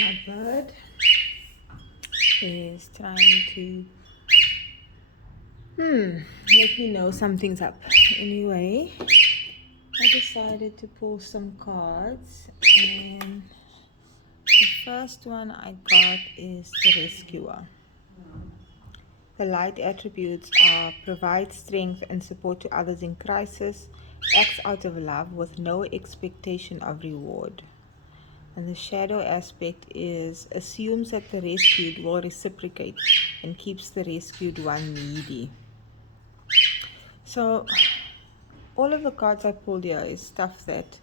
My bird is trying to let me know something's up. Anyway, I decided to pull some cards, and the first one I got is the Rescuer. The light attributes are provide strength and support to others in crisis, acts out of love with no expectation of reward. And the shadow aspect is assumes that the rescued will reciprocate and keeps the rescued one needy. So all of the cards I pulled here is stuff that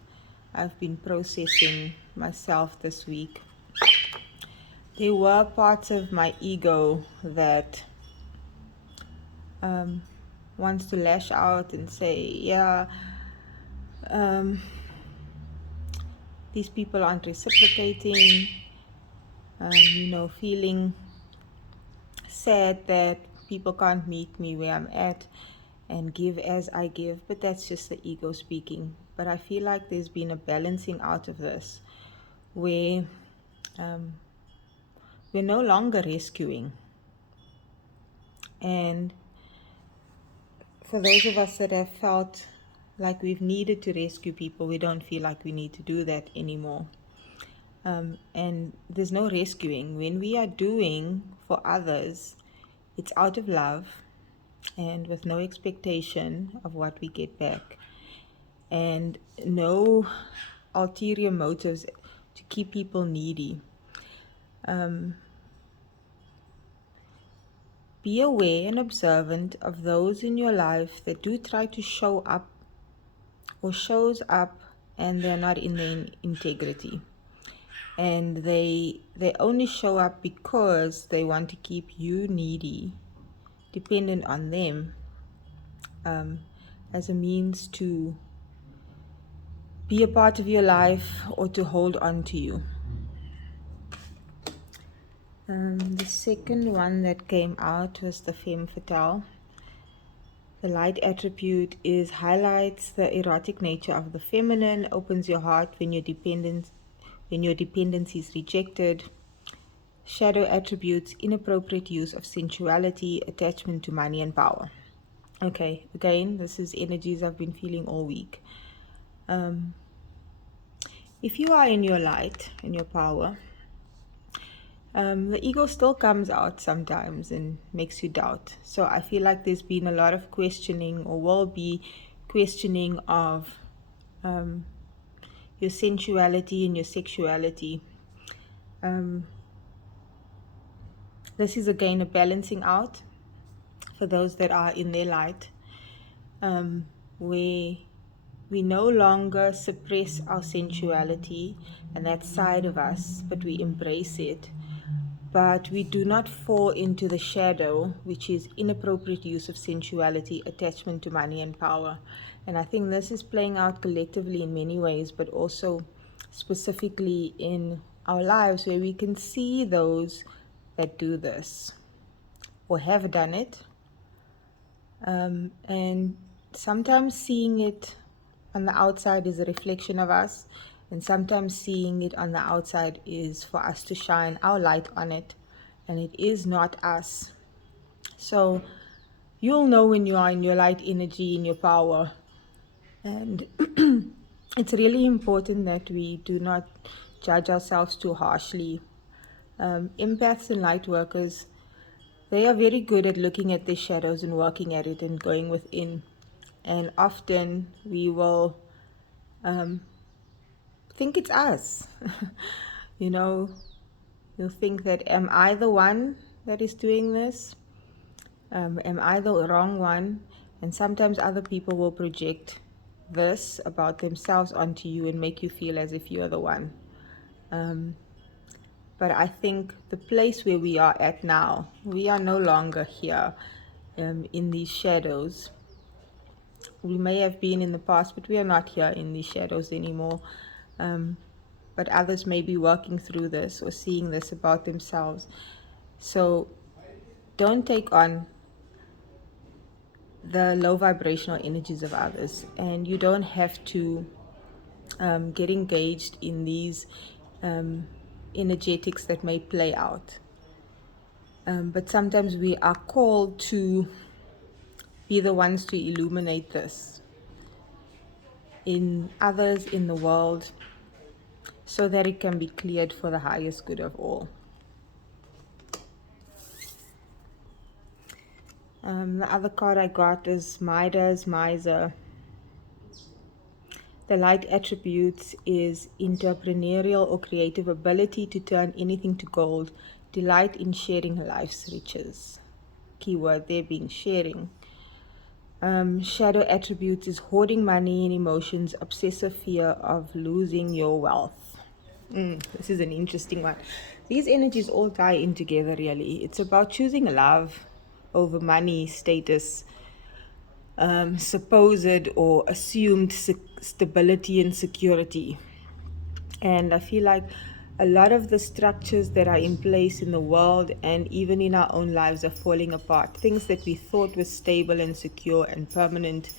I've been processing myself this week. There were parts of my ego that wants to lash out and say, yeah, these people aren't reciprocating, feeling sad that people can't meet me where I'm at and give as I give, but that's just the ego speaking. But I feel like there's been a balancing out of this where we're no longer rescuing. And for those of us that have felt like we've needed to rescue people, we don't feel like we need to do that anymore. And there's no rescuing. When we are doing for others, it's out of love and with no expectation of what we get back, and no ulterior motives to keep people needy. Be aware and observant of those in your life that do try to show up or shows up and they're not in their integrity. And they only show up because they want to keep you needy, dependent on them, as a means to be a part of your life or to hold on to you. The second one that came out was the Femme Fatale. The light attribute is highlights the erotic nature of the feminine, opens your heart when your dependency is rejected. Shadow attributes inappropriate use of sensuality, attachment to money and power. Okay, again, this is energies I've been feeling all week. If you are in your light, in your power, the ego still comes out sometimes and makes you doubt. So I feel like there's been a lot of questioning, or will be questioning, of your sensuality and your sexuality. This is again a balancing out for those that are in their light, where we no longer suppress our sensuality and that side of us, but we embrace it. But we do not fall into the shadow, which is inappropriate use of sensuality, attachment to money and power. And I think this is playing out collectively in many ways, but also specifically in our lives, where we can see those that do this or have done it. And sometimes seeing it on the outside is a reflection of us, and sometimes seeing it on the outside is for us to shine our light on it, and it is not us. So you'll know when you are in your light energy, in your power. And it's really important that we do not judge ourselves too harshly. Empaths and light workers, they are very good at looking at their shadows and working at it and going within. And often we will think it's us. You'll think that, am I the one that is doing this? Am I the wrong one? And sometimes other people will project this about themselves onto you and make you feel as if you're the one. But I think the place where we are at now, we are no longer here in these shadows. We may have been in the past, but we are not here in these shadows anymore. But others may be working through this or seeing this about themselves. So don't take on the low vibrational energies of others, and you don't have to get engaged in these energetics that may play out. But sometimes we are called to be the ones to illuminate this in others, in the world, so that it can be cleared for the highest good of all. The other card I got is Midas, Miser. The light attributes is entrepreneurial or creative ability to turn anything to gold, delight in sharing life's riches. Keyword there being sharing. Shadow attributes is hoarding money and emotions, obsessive fear of losing your wealth. This is an interesting one. These energies all tie in together, really. It's about choosing love over money, status, supposed or assumed stability and security. And I feel like a lot of the structures that are in place in the world and even in our own lives are falling apart. Things that we thought were stable and secure and permanent,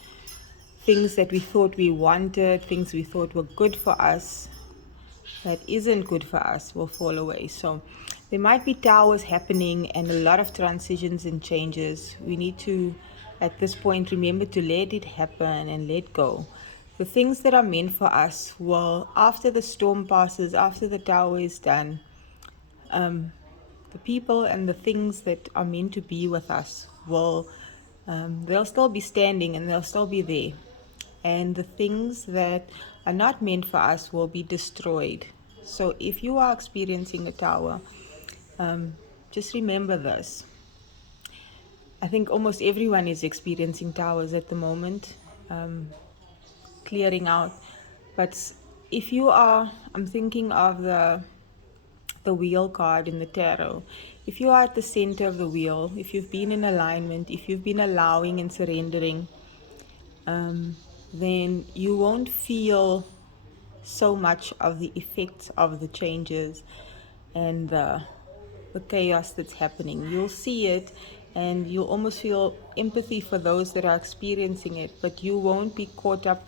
things that we thought we wanted, things we thought were good for us, that isn't good for us, will fall away. So there might be towers happening and a lot of transitions and changes. We need to, at this point, remember to let it happen and let go. The things that are meant for us will, after the storm passes, after the tower is done, the people and the things that are meant to be with us will, they'll still be standing and they'll still be there. And the things that are not meant for us will be destroyed. So if you are experiencing a tower, just remember this. I think almost everyone is experiencing towers at the moment, clearing out. But if you are, I'm thinking of the wheel card in the tarot. If you are at the center of the wheel, if you've been in alignment, if you've been allowing and surrendering, then you won't feel so much of the effects of the changes and the chaos that's happening. You'll see it and you'll almost feel empathy for those that are experiencing it, but you won't be caught up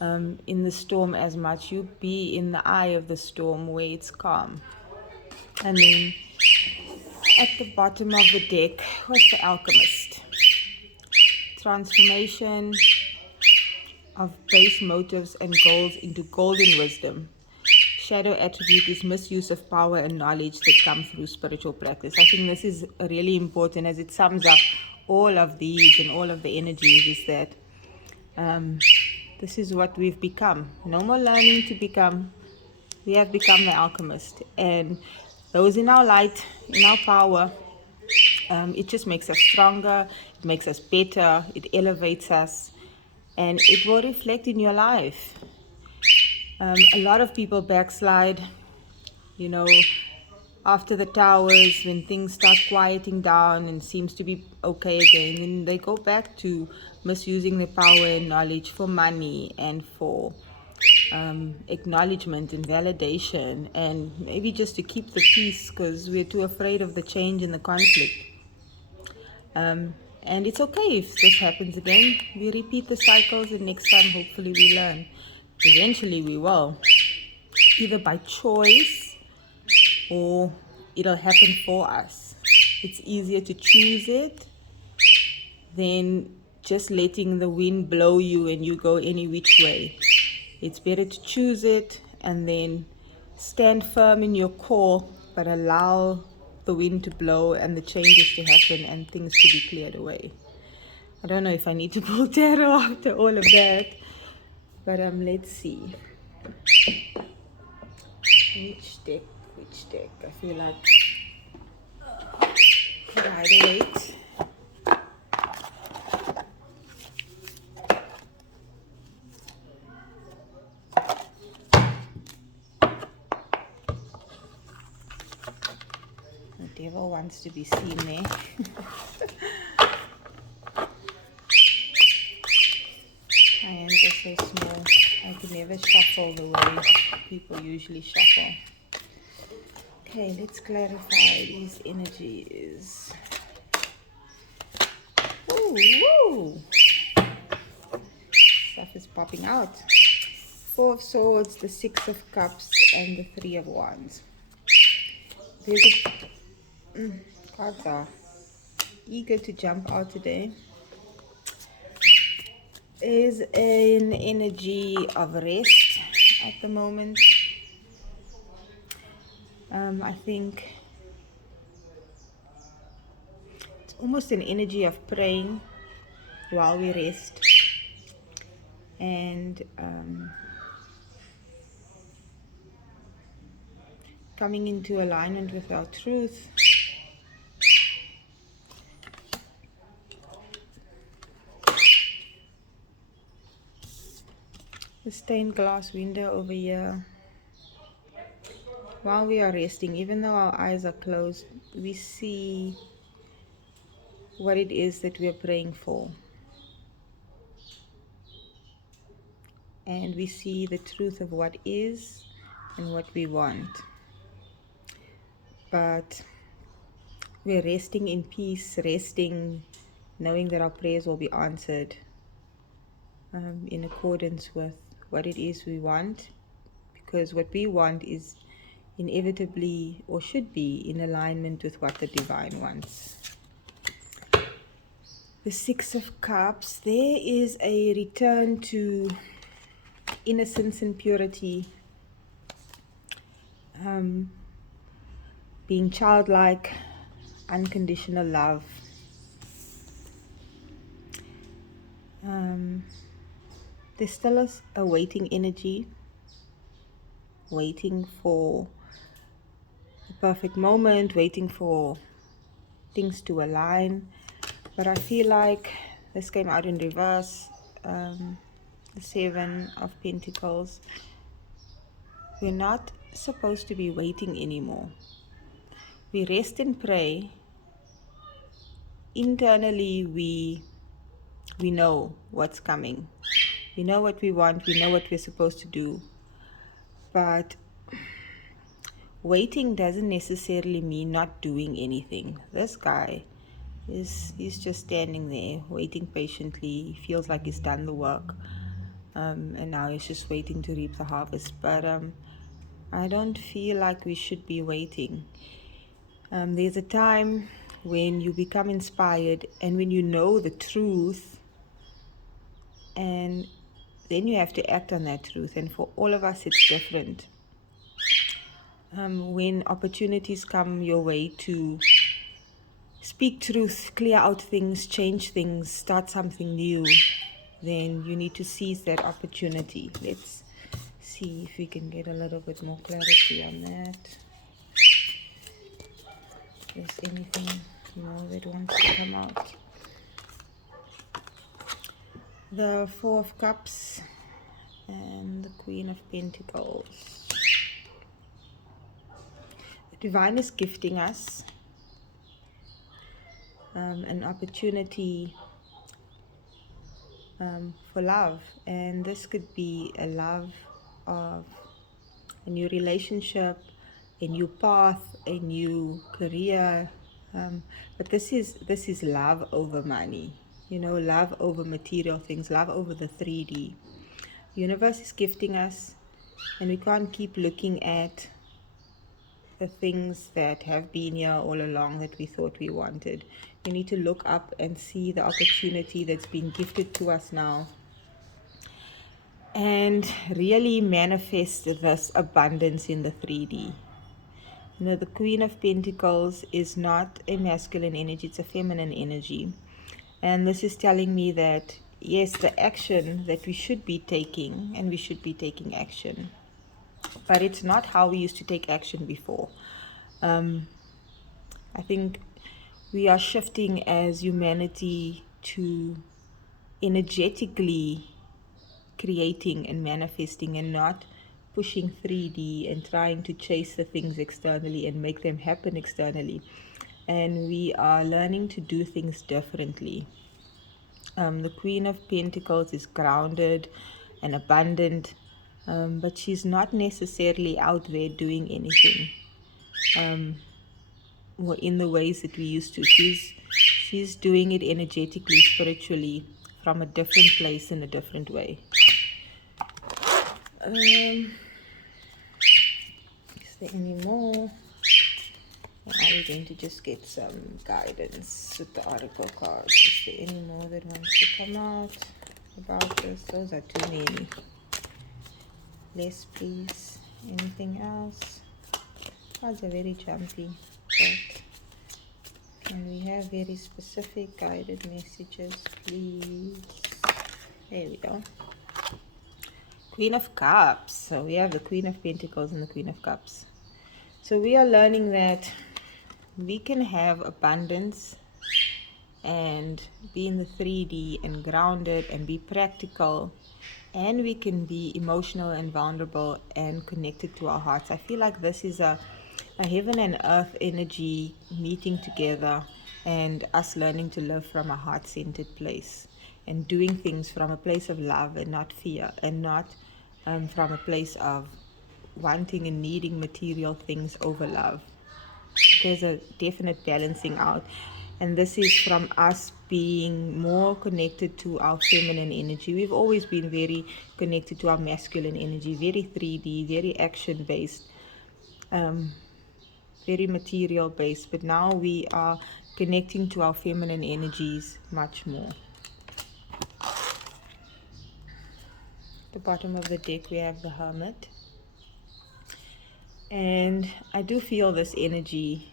in the storm as much. You'll be in the eye of the storm where it's calm. And then at the bottom of the deck was the Alchemist. Transformation of base motives and goals into golden wisdom. Shadow attribute is misuse of power and knowledge that come through spiritual practice. I think this is really important as it sums up all of these and all of the energies, is that this is what we've become. No more learning to become. We have become the alchemist. And those in our light, in our power, it just makes us stronger, it makes us better, it elevates us, and it will reflect in your life. A lot of people backslide, after the towers, when things start quieting down and seems to be okay again, then they go back to misusing their power and knowledge for money and for acknowledgement and validation, and maybe just to keep the peace because we're too afraid of the change and the conflict. And it's okay if this happens again. We repeat the cycles, and next time hopefully we learn. Eventually we will, either by choice or it'll happen for us. It's easier to choose it than just letting the wind blow you and you go any which way. It's better to choose it and then stand firm in your core, but allow the wind to blow and the changes to happen and things to be cleared away. I don't know if I need to pull tarot after all of that, but let's see. Which deck? I feel like Rider Waite. The devil wants to be seen there. My hands are so small. I can never shuffle the way people usually shuffle. Okay, let's clarify these energies. Ooh, woo! Stuff is popping out. Four of Swords, the Six of Cups, and the Three of Wands. There's cards are eager to jump out today. Is an energy of rest at the moment. I think it's almost an energy of praying while we rest, and coming into alignment with our truth. The stained glass window over here. While we are resting, even though our eyes are closed, we see what it is that we are praying for. And we see the truth of what is and what we want. But we're resting in peace, resting, knowing that our prayers will be answered in accordance with what it is we want. Because what we want is inevitably, or should be, in alignment with what the divine wants. The Six of Cups, there is a return to innocence and purity, being childlike, unconditional love. There's still a waiting energy, waiting for the perfect moment, waiting for things to align. But I feel like this came out in reverse, the Seven of Pentacles. We're not supposed to be waiting anymore. We rest and pray. Internally, we know what's coming. We know what we want. We know what we're supposed to do. But waiting doesn't necessarily mean not doing anything. This guy he's just standing there, waiting patiently. He feels like he's done the work. And now he's just waiting to reap the harvest. But I don't feel like we should be waiting. There's a time when you become inspired and when you know the truth, and then you have to act on that truth. And for all of us, it's different. When opportunities come your way to speak truth, clear out things, change things, start something new, then you need to seize that opportunity. Let's see if we can get a little bit more clarity on that. If there's anything more that wants to come out. The Four of Cups and the Queen of Pentacles. The Divine is gifting us an opportunity for love, and this could be a love of a new relationship, a new path, a new career, but this is love over money, love over material things, love over the 3D. Universe is gifting us, and we can't keep looking at the things that have been here all along that we thought we wanted. We need to look up and see the opportunity that's been gifted to us now, and really manifest this abundance in the 3D. The Queen of Pentacles is not a masculine energy, it's a feminine energy. And this is telling me that, yes, the action that we should be taking, and we should be taking action, but it's not how we used to take action before. I think we are shifting as humanity to energetically creating and manifesting, and not pushing 3D and trying to chase the things externally and make them happen externally. And we are learning to do things differently. The Queen of Pentacles is grounded and abundant, but she's not necessarily out there doing anything or in the ways that we used to. She's doing it energetically, spiritually, from a different place in a different way. Is there any more? Now we're going to just get some guidance with the oracle cards. Is there any more that wants to come out about this? Those are too many. Less, please. Anything else? Cards are very jumpy, but can we have very specific guided messages, please? There we go. Queen of Cups. So we have the Queen of Pentacles and the Queen of Cups. So we are learning that we can have abundance and be in the 3D and grounded and be practical, and we can be emotional and vulnerable and connected to our hearts. I feel like this is a heaven and earth energy meeting together, and us learning to live from a heart-centered place and doing things from a place of love and not fear, and not from a place of wanting and needing material things over love. There's a definite balancing out, and this is from us being more connected to our feminine energy. We've always been very connected to our masculine energy, very 3D, very action based, very material based, but now we are connecting to our feminine energies much more. At the bottom of the deck we have the Hermit, and I do feel this energy.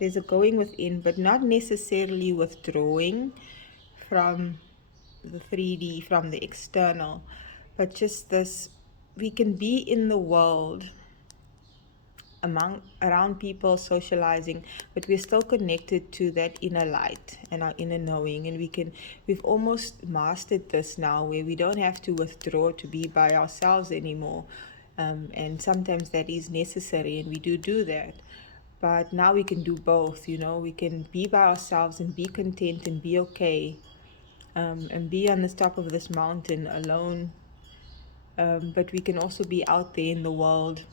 There's a going within, but not necessarily withdrawing from the 3D, from the external, but just this, we can be in the world around people, socializing, but we're still connected to that inner light and our inner knowing, and we've almost mastered this now, where we don't have to withdraw to be by ourselves anymore, and sometimes that is necessary, and we do that. But now we can do both, we can be by ourselves and be content and be okay, and be on the top of this mountain alone, but we can also be out there in the world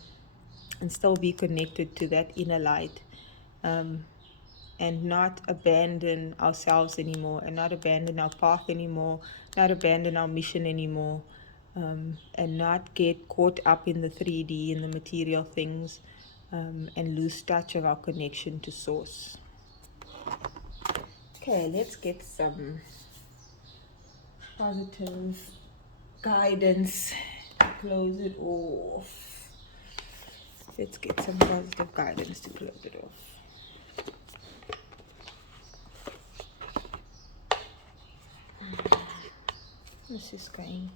and still be connected to that inner light, and not abandon ourselves anymore, and not abandon our path anymore, not abandon our mission anymore, and not get caught up in the 3D, in the material things, and lose touch of our connection to source. Okay, let's get some positive guidance to close it off. Let's get some positive guidance to close it off. This is going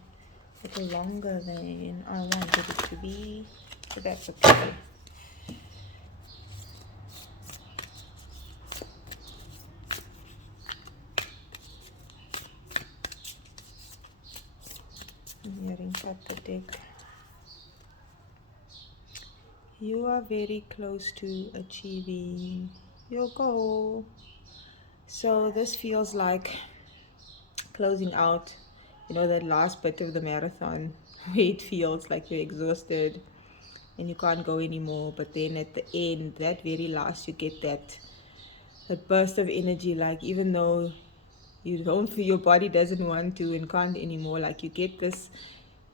a little longer than I wanted it to be, but that's okay. I'm hearing cut the deck. You are very close to achieving your goal. So this feels like closing out, that last bit of the marathon where it feels like you're exhausted and you can't go anymore. But then at the end, that very last, you get that burst of energy, like even though you don't feel, your body doesn't want to and can't anymore, like you get this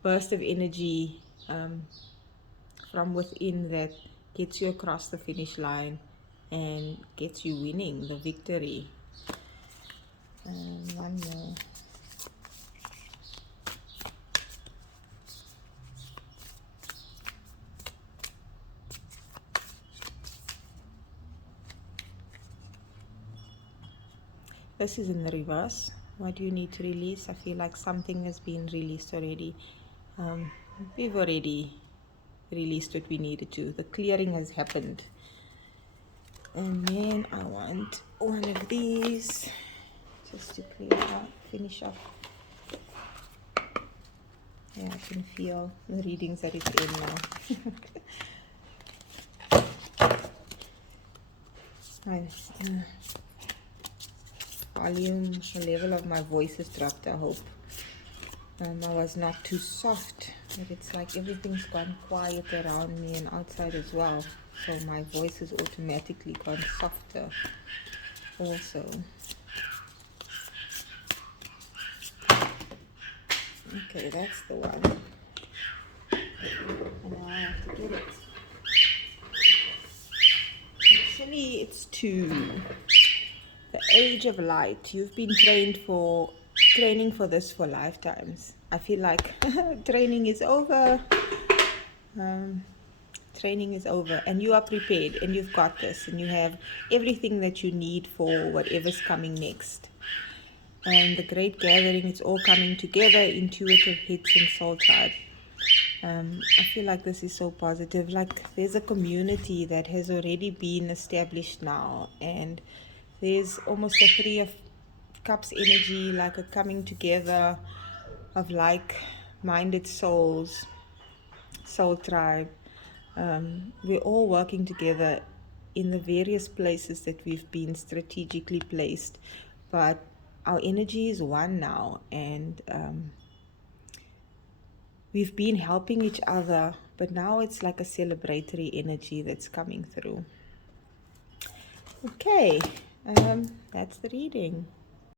burst of energy from within that gets you across the finish line and gets you winning the victory. One more. This is in the reverse. What do you need to release? I feel like something has been released already. We've already released what we needed to. The clearing has happened. And then I want one of these just to clear out, finish up. Yeah, I can feel the readings that it's in now. Volume, the level of my voice has dropped, I hope. I was not too soft, but it's like everything's gone quiet around me and outside as well. So my voice has automatically gone softer also. Okay, that's the one. And now I have to get it. 2. The Age of Light. You've been training for this for lifetimes. I feel like training is over. Training is over, and you are prepared, and you've got this, and you have everything that you need for whatever's coming next. And the Great Gathering, it's all coming together, intuitive hits and soul tribe. I feel like this is so positive. Like there's a community that has already been established now, and there's almost a 3 of Cups energy, like a coming together of like-minded souls, soul tribe. We're all working together in the various places that we've been strategically placed, but our energy is one now, and we've been helping each other, but now it's like a celebratory energy that's coming through. Okay, that's the reading.